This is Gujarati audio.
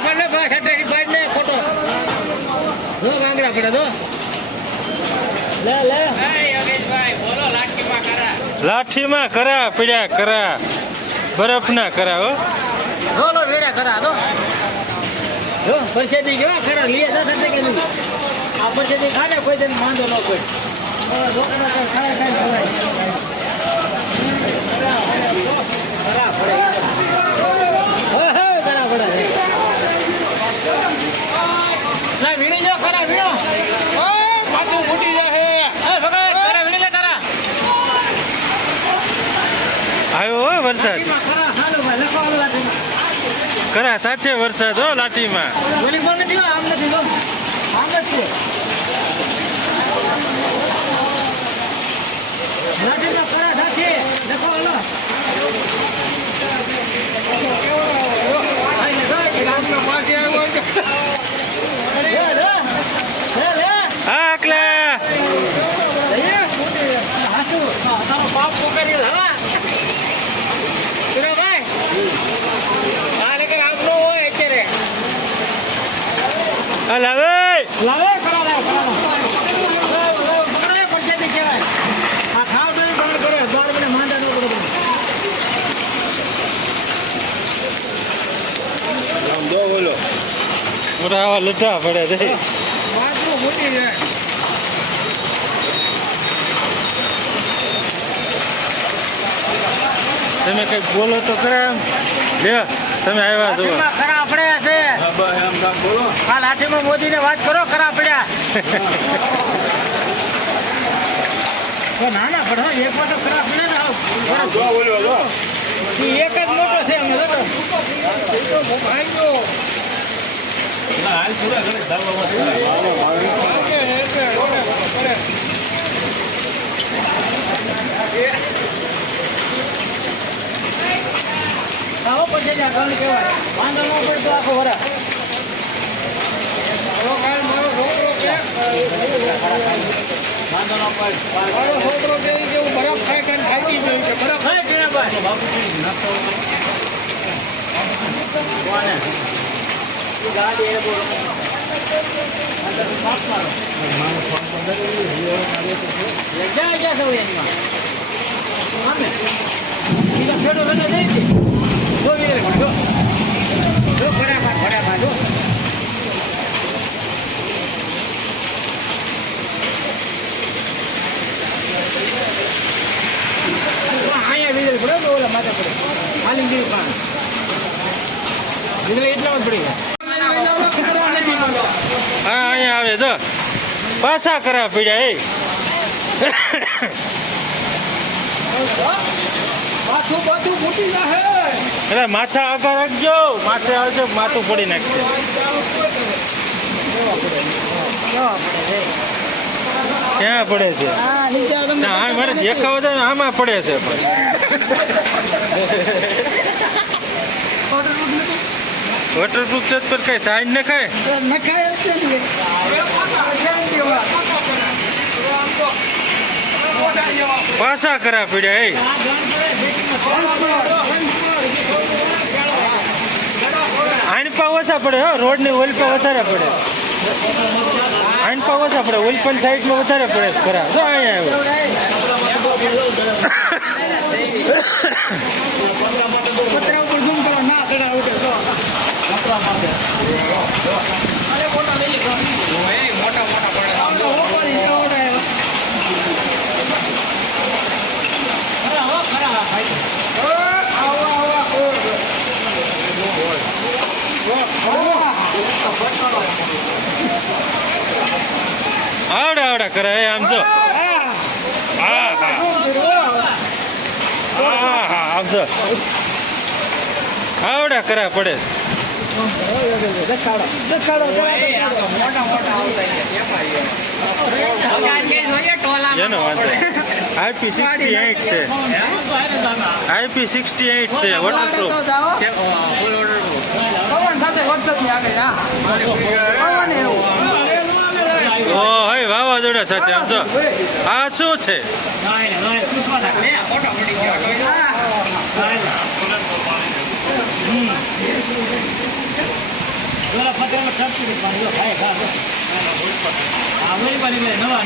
પડે ભાઈ હેઠે બાઈક ને ફોટો જો વાંગડા પડે તો લે લે એ યોગેશભાઈ બોલો લાઠીમાં કરા પીડ્યા કરા બરફના કરા હો બોલો વેડા કરા તો જો પરસેદી કેવા કરા લીએ સાથે કે નહીં આ પરસેદી ખાને કોઈ દિન માંદો ન કોઈ રોકડા ખાય ખાય ખવાય કરા પડે કરા પડે ના વીણી જો કરા વીણો ઓય બાપુ ફૂટી જાહે એ ભગત કરા વીણી લે કરા આવ્યો હો વરસાદ કરા સાચે વરસાદ હો લાઠીમાં ગોલી બોલ નથી આમ નથી આમ નથી લાઠીમાં કરા સાચે દેખો હલો મોટા લઢા પડે છે તમે કઈક બોલો તો ખરા લે તમે આવ્યા છો ખરા પડ્યા છે આ લાઠીમાં મોદીને વાત કરો ખરા પડ્યા ના ના પડો એક મોટો ખરા પડ્યા એક જ મોટો છે અમને હાલ પૂરા ઘરે આવો પછી ઘર કહેવાય વાંધો ન પડતો આખો વરા મારો છોકરો છે વાંધો ન પડે મારો છોકરો છે જેવું બરફ ખાઈ ખાઈને ખાઈ ગયું છે બરફ ખાઈ ગયા ભાઈ કોને ગાડી એ બોલો ક્યાં સૌ એમાં ખેડો રને જઈ છે જો વીરે જો ફટાફટ જો અહીંયા વીરે પડે ઓલા માથે પડે હાલી જેવી પાણી વીરે એટલા જ પડી હા અહીંયા આવે જો પાછા કરા પીડ્યા એ એટલે માથા આગળ રાખજો માથે આવજો માથું પડી નાખશે ક્યાં પડે છે મારે દેખાવ છે ને આમાં પડે છે પણ વોટરપ્રૂફ છે પર કઈ સાઈડ નખાય પાછા કરા પીડ્યા એ આઈનપા ઓછા પડે હો રોડ ની ઓઇલ પા વધારે પડે આઈનપા ઓછા પડે ઓઇલ પણ સાઈડમાં વધારે પડે ખરા જો અહીંયા આવડા આવડા કરે આમ જો આમ જો આવડા કરા પડે IP68 છે IP68 છે વોટરપ્રૂફ ઓ હે વાવાઝોડા સાથે આમ જો આ શું છે નવા